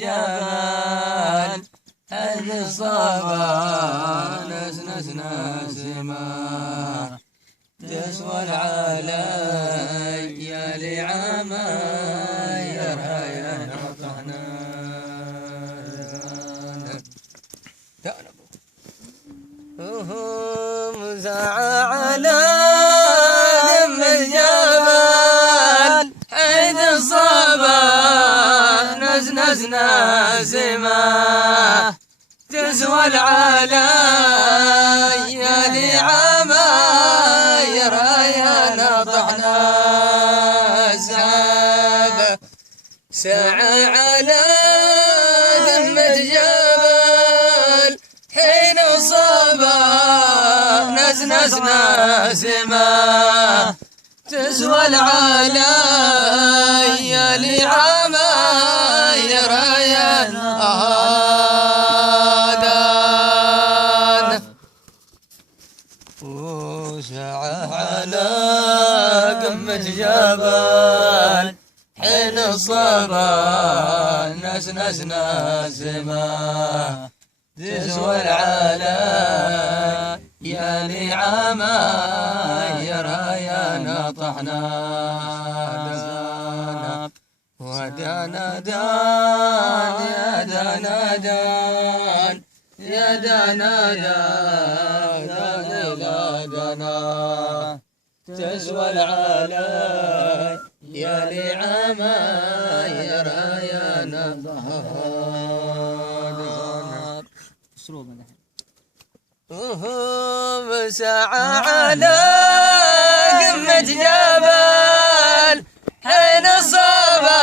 جبل حيث الصبا نسنسنا سما تسوى العلي لعماير هيا نطحنا مزعى على دم الجبل حيث الصبا نسنسنا سما تسوى العلي لعماير هيا نطحنا سعى على ذمة جبل حين الصبا نسنسنا سما تسوى العلي لعماير هيا وسعى على قمة جبل حين الصبا نسنسنا سما تسوى العلي لعماير هيا نطحنا ودانا دان يا دانا دان يا دانا دان إلى دانا تسوى العلي يا لعماير هيا نطحنا سعى على قمة جبل حين الصبا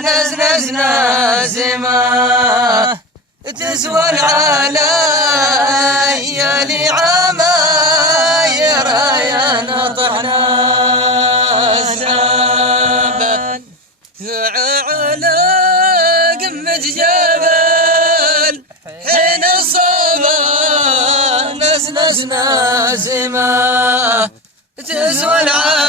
نسنسنا سما تسوى العلي لعماير هيا نطحنا سعى على قمة جبل حين الصبا نسنسنا سما تسوى العلي